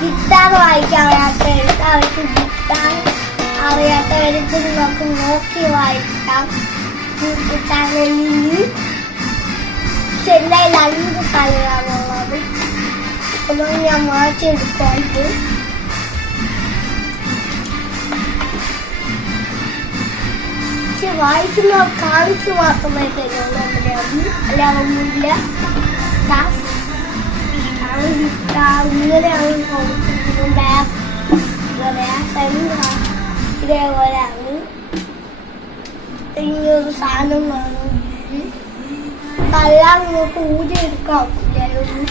Guitar വായിക്കാൻ അറിയാത്തവർക്ക് അവർക്ക് ഗിത്താർ അറിയാത്തവർക്ക് നമുക്ക് നോക്കി വായിക്കാം. യൂട്യൂബ് ചാനലിൽ ചെന്നൈയിൽ 5 സ്ഥലങ്ങളാണുള്ളത്. അപ്പം ഞാൻ മാറ്റിയെടുക്കുവായിട്ട് വായിക്കുന്ന കാണിച്ച് മാത്രമേ തരുള്ളൂ. അല്ലാതൊന്നുമില്ല. ഇങ്ങനെയാണ് ഇതേപോലെയാണ്. ഇങ്ങനൊരു സാധനം വേണം. കല്ലാൽ നമുക്ക് ഊതിയെടുക്കാൻ പറ്റില്ലായിരുന്നു.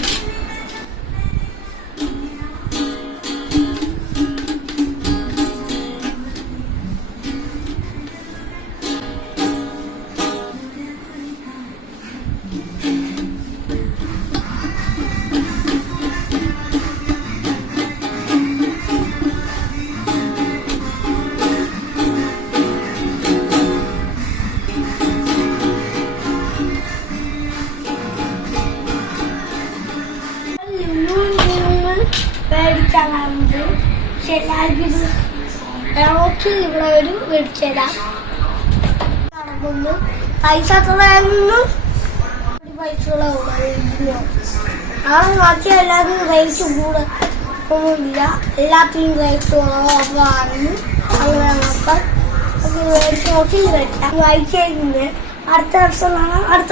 മേടിക്കാറുണ്ട്. പക്ഷെ എല്ലാവർക്കും നമുക്ക് ഇവിടെ ഒരു മേടിച്ചേരാം. നടക്കുന്നു പൈസ ബാക്കി എല്ലാവരും റേറ്റ് കൂടെ ഒന്നുമില്ല. എല്ലാത്തിനും റേറ്റ് കുറവാണ്. അങ്ങനെ നോക്കാം. മേടിച്ച് നോക്കി മേടിക്കാം. വായിച്ചേക്കുന്നത് അടുത്ത വർഷം അടുത്ത